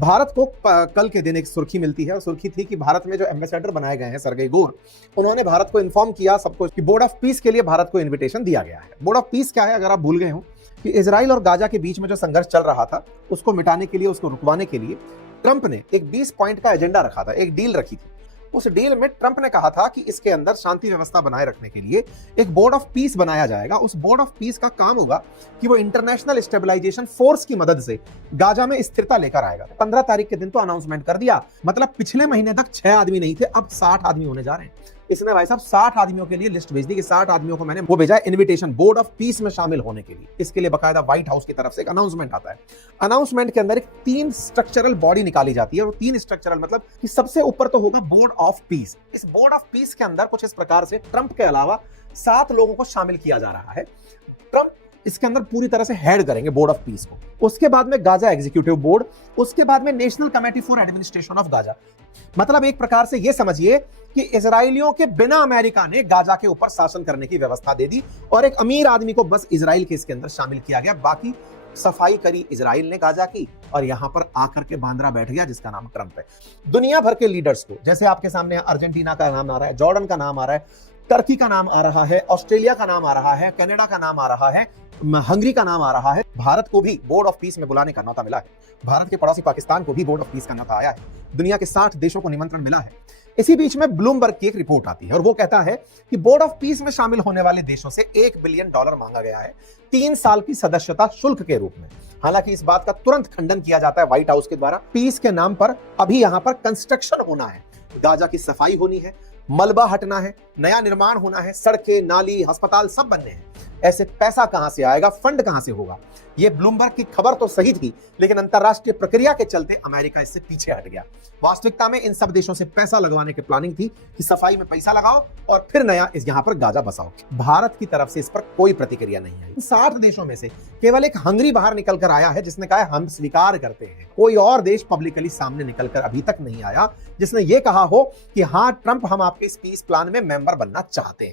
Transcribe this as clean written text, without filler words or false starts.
भारत को कल के दिन एक सुर्खी मिलती है और सुर्खी थी कि भारत में जो एम्बेसडर बनाए गए हैं सर्गेई गोर, उन्होंने भारत को इन्फॉर्म किया सबको कि बोर्ड ऑफ पीस के लिए भारत को इन्विटेशन दिया गया है। बोर्ड ऑफ पीस क्या है अगर आप भूल गए हो, कि इजराइल और गाजा के बीच में जो संघर्ष चल रहा था उसको मिटाने के लिए, उसको रुकवाने के लिए ट्रंप ने एक 20 पॉइंट का एजेंडा रखा था, एक डील रखी थी। उस डील में ट्रंप ने कहा था कि इसके अंदर शांति व्यवस्था बनाए रखने के लिए एक बोर्ड ऑफ पीस बनाया जाएगा। उस बोर्ड ऑफ पीस का काम होगा कि वो इंटरनेशनल स्टेबलाइजेशन फोर्स की मदद से गाजा में स्थिरता लेकर आएगा। 15 तारीख के दिन तो अनाउंसमेंट कर दिया, मतलब पिछले महीने तक 6 आदमी नहीं थे, अब 60 आदमी होने जा रहे हैं। इसने भाई साहब 60 आदमियों के लिए लिस्ट भेज दी कि 60 आदमियों को मैंने वो भेजा है इनविटेशन बोर्ड ऑफ पीस में शामिल होने के लिए। इसके लिए बकायदा व्हाइट हाउस की तरफ से एक अनाउंसमेंट आता है। अनाउंसमेंट के अंदर एक 3 स्ट्रक्चरल बॉडी निकाली जाती है और 3 स्ट्रक्चरल मतलब कि सबसे ऊपर तो होगा बोर्ड ऑफ पीस। इस बोर्ड ऑफ पीस के अंदर कुछ इस प्रकार से ट्रंप के अलावा 7 लोगों को शामिल किया जा रहा है। ट्रंप इसके अंदर पूरी तरह से हेड करेंगे बोर्ड ऑफ पीस को। उसके बाद में गाजा एग्जीक्यूटिव बोर्ड, उसके बाद में national committee for administration of Gaza. मतलब एक प्रकार से यह समझिए कि इजरायलियों के बिना अमेरिका ने गाजा के ऊपर शासन करने की व्यवस्था दे दी और एक अमीर आदमी को बस इजराइल के इसके अंदर शामिल किया गया। बाकी सफाई करी इजराइल ने गाजा की और यहां पर आकर के बांद्रा बैठ गया जिसका नाम ट्रंप है। दुनिया भर के लीडर्स को, जैसे आपके सामने अर्जेंटीना का नाम आ रहा है, जॉर्डन का नाम आ रहा है, टर्की का नाम आ रहा है, ऑस्ट्रेलिया का नाम आ रहा है, कनाडा का नाम आ रहा है, हंगरी का नाम आ रहा है। भारत को भी बोर्ड ऑफ पीस में बुलाने का न्योता मिला है। भारत के पड़ोसी पाकिस्तान को भी बोर्ड ऑफ पीस का न्योता आया है। दुनिया के 60 देशों को निमंत्रण मिला है। इसी बीच में ब्लूमबर्ग की एक रिपोर्ट आती है और वो कहता है कि बोर्ड ऑफ पीस में शामिल होने वाले देशों से $1 बिलियन मांगा गया है 3 साल की सदस्यता शुल्क के रूप में। हालांकि इस बात का तुरंत खंडन किया जाता है व्हाइट हाउस के द्वारा। पीस के नाम पर अभी यहां पर कंस्ट्रक्शन होना है, गाजा की सफाई होनी है, मलबा हटना है, नया निर्माण होना है, सड़कें, नाली, अस्पताल सब बनने हैं। ऐसे पैसा कहां से आएगा, फंड कहां से होगा? ये ब्लूमबर्ग की खबर तो सही थी, लेकिन अंतरराष्ट्रीय प्रक्रिया के चलते अमेरिका इससे पीछे हट गया। वास्तविकता में इन सब देशों से पैसा लगवाने की प्लानिंग थी कि सफाई में पैसा लगाओ और फिर नया इस यहां पर गाजा बसाओ। भारत की तरफ से इस पर कोई प्रतिक्रिया नहीं आई। 60 देशों में से केवल एक हंगरी बाहर निकल कर आया है जिसने कहा हम स्वीकार करते हैं। कोई और देश पब्लिकली सामने निकलकर अभी तक नहीं आया जिसने ये कहा हो कि हाँ ट्रंप हम आपके इस पीस प्लान में मेंबर बनना चाहते हैं।